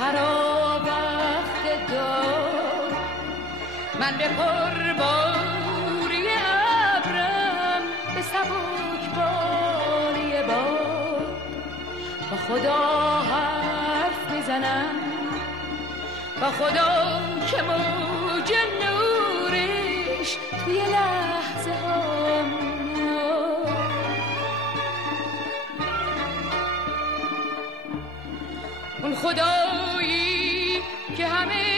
هر وقت دار من به پرباری ابرم به سبک باری باد با خدا حرف میزنم، با خدا که موج نورش توی لحظه ها اون خدایی که همه